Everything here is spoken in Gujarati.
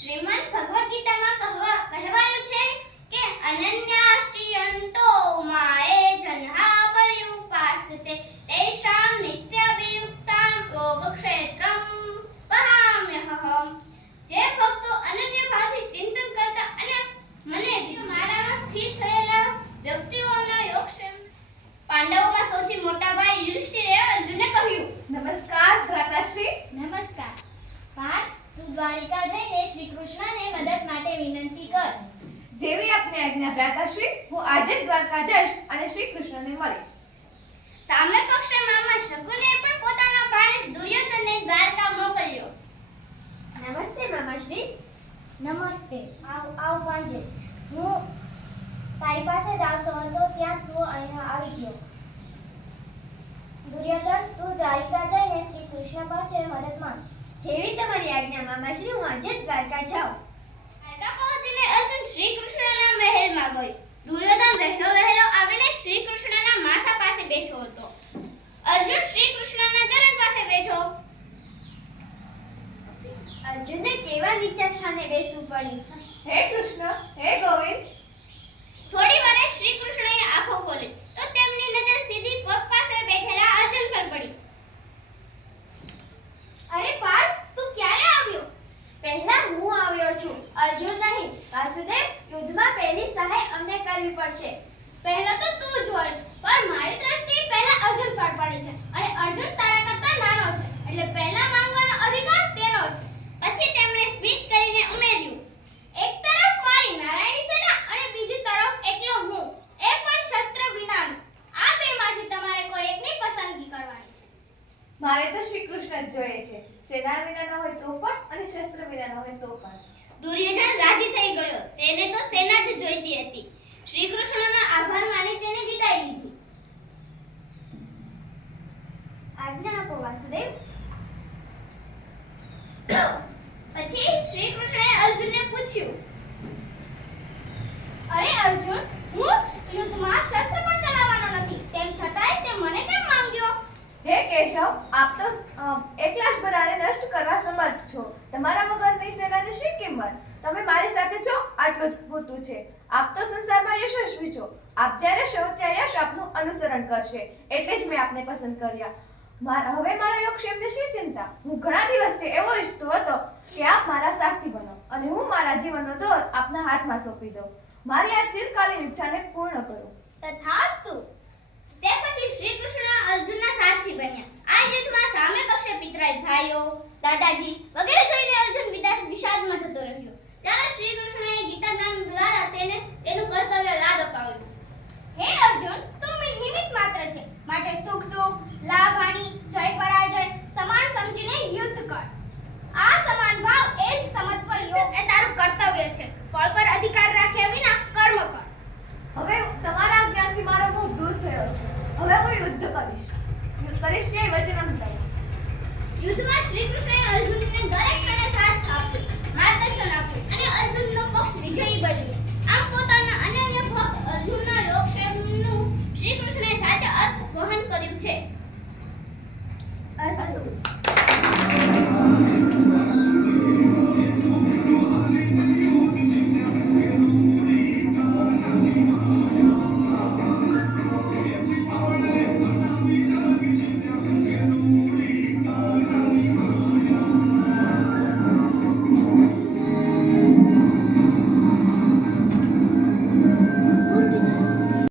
શ્રીમદ ભગવદ ગીતામાં કહેવાયું છે કે અનન્યાશ્ચિયંતો માએ જન્હા પર્યુપાસતે તેષાં નિત્યાભિયુક્તાન યોગક્ષેત્રમ વહામ્યહમ. જે ભક્તો અનન્ય ભાવથી ચિંતન કરતા અને મને મારામાં સ્થિર થયેલા વ્યક્તિઓના યોગક્ષેમ. પાંડવોમાં સૌથી મોટા ભાઈ યુધિષ્ઠિરે અર્જુનને કહ્યું, નમસ્કાર ભ્રાતાશ્રી. નમસ્કાર. પાર્થ, તું દ્વારિકા જઈને શ્રી કૃષ્ણને મદદ માટે વિનંતી કર. જેવી આપને આજ્ઞા ભ્રાતાશ્રી, હું આજે જ દ્વારકા જઈશ અને શ્રી કૃષ્ણને મળીશ. સામે પક્ષે મામા શકુને પણ પોતાના ભાણેજ દુર્યોધનને દ્વારકા મોકલ્યો. નમસ્તે મામાશ્રી. નમસ્તે. આવ પાંજે. હું તારી પાસે જ આવતો હતો ત્યાં તું અહીંયા આવી ગયો. દુર્યોધન, તું દ્વારિકા જઈને શ્રી કૃષ્ણ પાસે મદદ માંગ. જેવી તમારી આજ્ઞા મામાશ્રી, હું આજે જ દ્વારકા જાઉં. દ્વારકા પહોંચીને અર્જુન શ્રી કૃષ્ણના મહેલમાં ગયો. દુર્યોધન વહેલો આવીને શ્રી કૃષ્ણના માથા પાસે બેઠો હતો. અર્જુન શ્રી કૃષ્ણના ચરણ પાસે બેઠો. અર્જુનને કેવા નીચા સ્થાને બેસવું પડ્યું. હે કૃષ્ણ, હે ગોવિંદ. થોડી વારે શ્રી કૃષ્ણએ આંખો ખોલી તો તેમની નજર સીધી પગ પાસે બેઠેલા અર્જુન પર પડી. અરે પાર્થ, તું ક્યારે આવ્યો? પહેલા હું આવ્યો છું, અર્જુન નહીં. વાસુદેવ, યુદ્ધમાં પહેલી સહાય અમને કરવી પડશે. પહેલા તો તું જ હોઈશ, પણ મારી દ્રષ્ટિ પહેલા અર્જુન પર પડી છે અને અર્જુન તારા કરતા નાનો છે, એટલે પહેલા માંગવાનો અધિકાર તેનો છે. પછી તેમણે સ્મિત કરીને ઉમેર્યું, એક તરફ મારી નારાયણી સેના અને બીજી તરફ એકલો હું, એ પણ શસ્ત્ર વિનાનો. આ બેમાંથી તમારે કોઈ એકની પસંદગી કરવાની છે. મારે તો શ્રી કૃષ્ણ જ જોઈએ છે. સેના વિનાનો હોય તો પણ અને શસ્ત્ર વિનાનો હોય તો પણ. દુર્યોધન રાજી થઈ ગયો. તેને તો સેના જ જોઈતી હતી. શ્રી કૃષ્ણનો આભાર માની તેને વિદાય લીધી. આજ્ઞા આપો વાસુદેવ. પછી શ્રી કૃષ્ણએ અર્જુનને પૂછ્યું, અરે અર્જુન, હું યુદ્ધમાં શસ્ત્ર પણ ચલાવવાનો નથી, તેમ છતાંય તે મને કેમ માંગ્યો? હે કેશવ, આપ તો એકલા જ બધાને નષ્ટ કરવા સમર્થ છો. તમારા વગરની સેનાની શી કિંમત? તમે મારી સાથે છો, આટલું જ પૂરતું છે. આપ તો સંસારમાં યશસ્વી છો. આપ જ્યારે શો ત્યાં યશ આપનું અનુસરણ કરશે, એટલે જ મેં આપને પસંદ કર્યા. હવે મારા યોગક્ષેમની શી ચિંતા? હું ઘણા દિવસથી એવો ઈચ્છતો હતો કે આપ મારા સાથી બનો અને હું મારા જીવનનો દોર આપના હાથમાં સોંપી દઉં. મારી આ ચિરકાલીન ઈચ્છાને પૂર્ણ કરું. તથાસ્તુ. તે પછી શ્રી કૃષ્ણ અર્જુનના સારથી બન્યા. આ યુદ્ધમાં સામે પક્ષે પિતરાઈ ભાઈઓ, દાદાજી વગેરે જોઈને અર્જુન વિષાદમાં